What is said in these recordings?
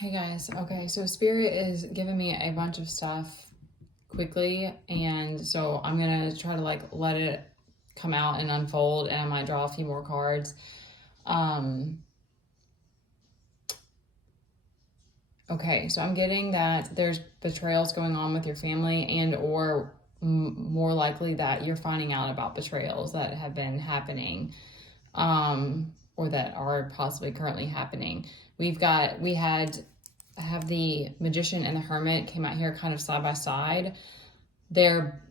Hey guys, okay, so Spirit is giving me a bunch of stuff quickly, and so I'm gonna try to let it come out and unfold, and I might draw a few more cards. Okay, so I'm getting that there's betrayals going on with your family, and or more likely that you're finding out about betrayals that have been happening, or that are possibly currently happening. I have the Magician and the Hermit came out here kind of side by side. They're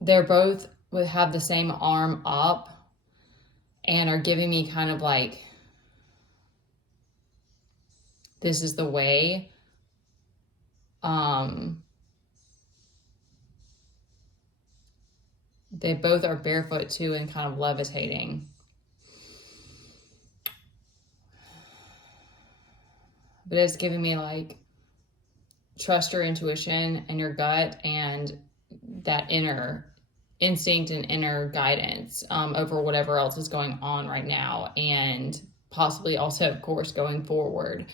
both would have the same arm up and are giving me kind of like, this is the way. They both are barefoot too and kind of levitating. But it's giving me like, trust your intuition and your gut and that inner instinct and inner guidance over whatever else is going on right now, and possibly also, of course, going forward.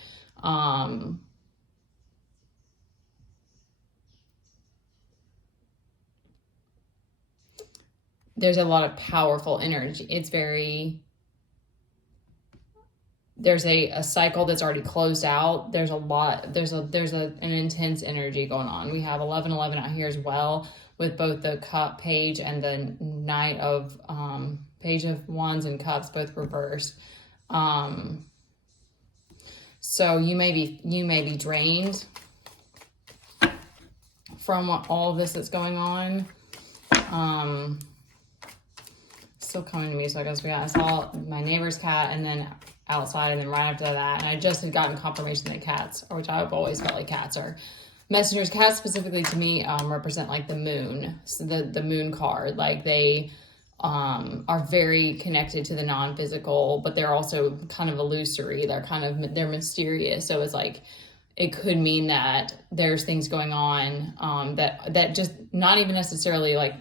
There's a lot of powerful energy. There's a cycle that's already closed out. There's an intense energy going on. We have 1111 out here as well, with both the cup page and the knight of page of wands and cups both reversed. So you may be drained from all of this that's going on. Still coming to me, so I guess I saw my neighbor's cat, and then outside, and then right after that, and I just had gotten confirmation that cats, which I've always felt like cats are messengers. Cats specifically to me represent like the moon, so the moon card. Like they are very connected to the non-physical, but they're also kind of illusory. They're mysterious. So it's like, it could mean that there's things going on that just not even necessarily like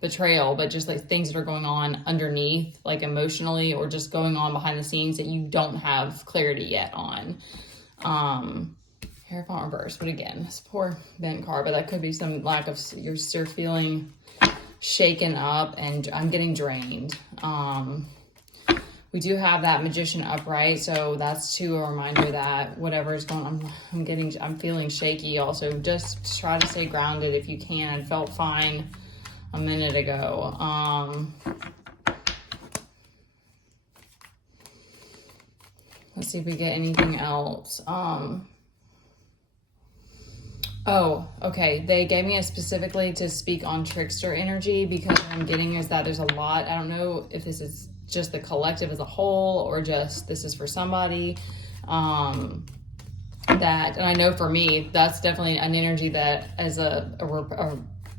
betrayal, but just like things that are going on underneath, like emotionally, or just going on behind the scenes that you don't have clarity yet on. Hierophant reverse, but again, this poor bent card, but that could be some lack of, you're feeling shaken up, and I'm getting drained. We do have that Magician upright, so that's too a reminder that whatever is going on, I'm feeling shaky. Also, just try to stay grounded if you can. I felt fine a minute ago. Let's see if we get anything else. Oh, okay. They gave me specifically to speak on trickster energy, because what I'm getting is that there's a lot. I don't know if this is just the collective as a whole, or just this is for somebody. And I know for me, that's definitely an energy that as a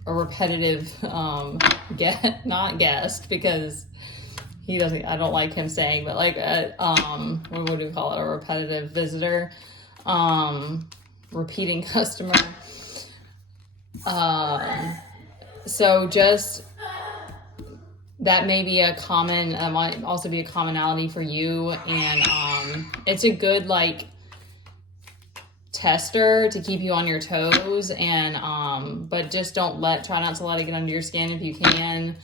repetitive not guest, because he doesn't, I don't like him saying, but like what would we call it, a repetitive visitor, repeating customer. So just that may be a common, might also be a commonality for you, and it's a good like tester to keep you on your toes, and but just try not to let it get under your skin if you can.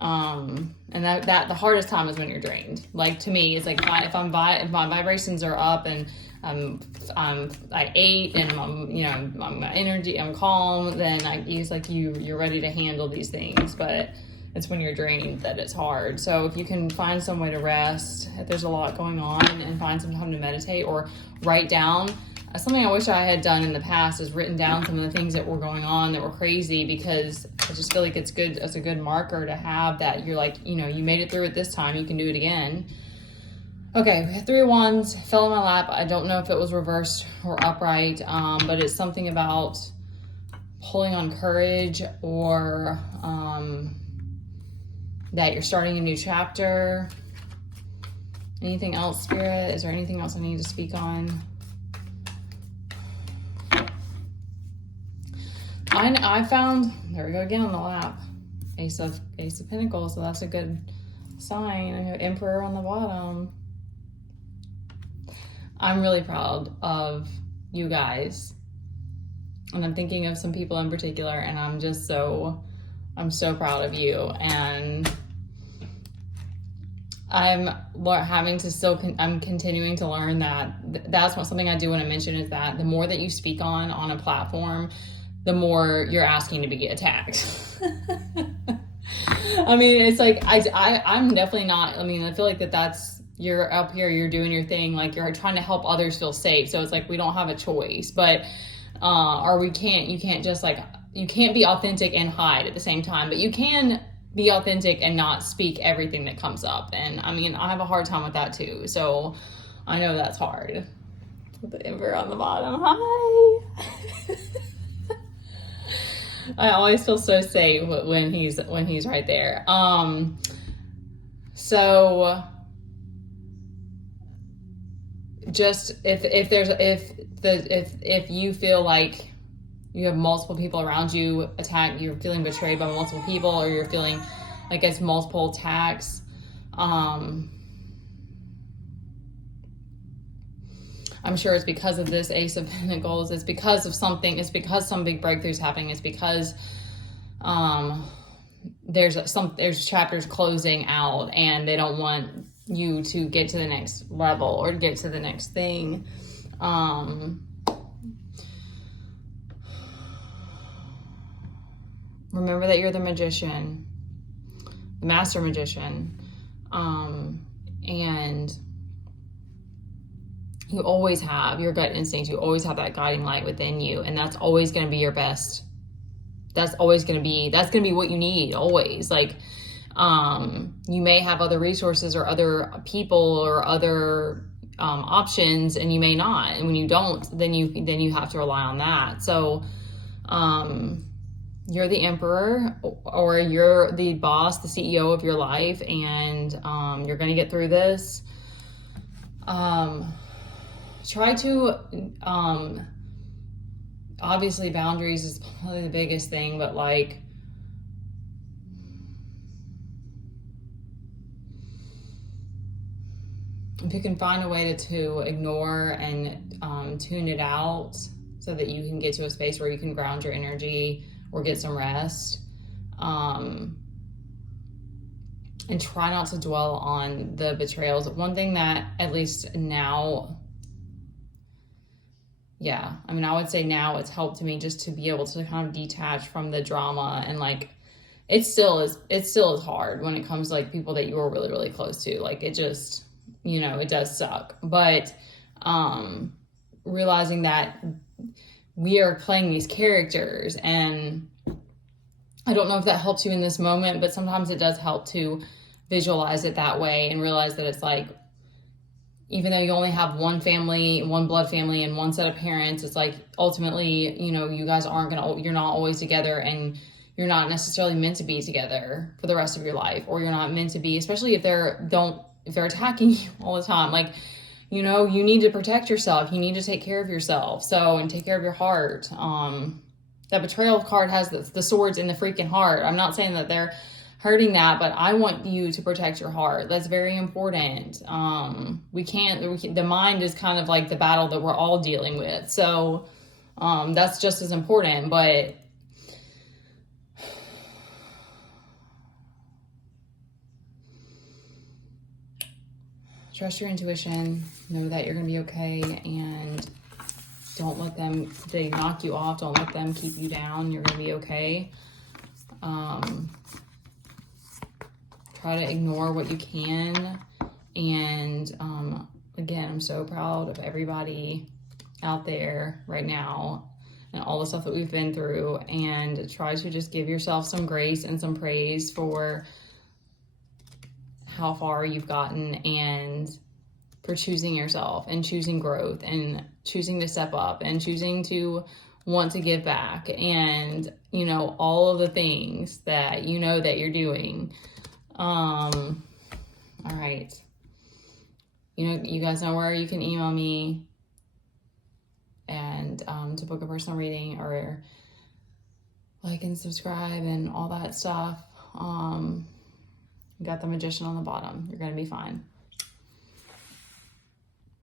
And that the hardest time is when you're drained. Like to me, it's like if my vibrations are up, and I ate, and I'm energy, I'm calm, then it's like you're ready to handle these things. But it's when you're drained that it's hard. So if you can find some way to rest, if there's a lot going on, and find some time to meditate or write down. Something I wish I had done in the past is written down some of the things that were going on that were crazy, because I just feel like it's good. It's a good marker to have, that you're like, you made it through it this time, you can do it again. Okay, we have 3 of Wands fell in my lap. I don't know if it was reversed or upright, but it's something about pulling on courage, or that you're starting a new chapter. Anything else, Spirit? Is there anything else I need to speak on? I found, there we go again on the lap, Ace of Pentacles, so that's a good sign. Emperor on the bottom. I'm really proud of you guys. And I'm thinking of some people in particular, and I'm so proud of you. And I'm continuing to learn that that's something I do want to mention, is that the more that you speak on a platform, the more you're asking to be attacked. I mean, it's like, I'm definitely not, I mean, I feel like that's, you're up here, you're doing your thing, like you're trying to help others feel safe. So it's like, we don't have a choice, but, you can't just like, you can't be authentic and hide at the same time, but you can be authentic and not speak everything that comes up. And I mean, I have a hard time with that too. So I know that's hard. With the emperor on the bottom. Hi. I always feel so safe when he's right there. So just if you feel like you have multiple people around you you're feeling betrayed by multiple people, or you're feeling like it's multiple attacks, I'm sure it's because of this Ace of Pentacles. It's because of something. It's because some big breakthroughs happening. It's because there's chapters closing out, and they don't want you to get to the next level or to get to the next thing. Remember that you're the magician, the master magician, and you always have your gut instincts. You always have that guiding light within you, and that's always going to be your best. That's going to be what you need always. Like, you may have other resources or other people or other options, and you may not. And when you don't, then you have to rely on that. So, you're the emperor, or you're the boss, the CEO of your life, and you're going to get through this. Try to, obviously boundaries is probably the biggest thing, but like, if you can find a way to ignore and tune it out so that you can get to a space where you can ground your energy or get some rest, and try not to dwell on the betrayals. One thing that, at least now, I would say now it's helped me just to be able to kind of detach from the drama. And like, it still is hard when it comes to like people that you were really, really close to. Like, it just, it does suck. But realizing that we are playing these characters, and I don't know if that helps you in this moment, but sometimes it does help to visualize it that way and realize that it's like, even though you only have one family, one blood family, and one set of parents, it's like, ultimately, you guys you're not always together, and you're not necessarily meant to be together for the rest of your life, or you're not meant to be, especially if they're attacking you all the time. Like, you need to protect yourself. You need to take care of yourself. And take care of your heart. That betrayal card has the swords in the freaking heart. I'm not saying that they're hurting that, but I want you to protect your heart. That's very important. The mind is kind of like the battle that we're all dealing with. So, that's just as important, but trust your intuition, know that you're going to be okay, and don't let them, they knock you off, don't let them keep you down. You're going to be okay. Try to ignore what you can. And again, I'm so proud of everybody out there right now and all the stuff that we've been through, and try to just give yourself some grace and some praise for how far you've gotten, and for choosing yourself and choosing growth and choosing to step up and choosing to want to give back, and all of the things that that you're doing. All right, you guys know where you can email me and to book a personal reading, or like and subscribe and all that stuff. You got the magician on the bottom. You're gonna be fine.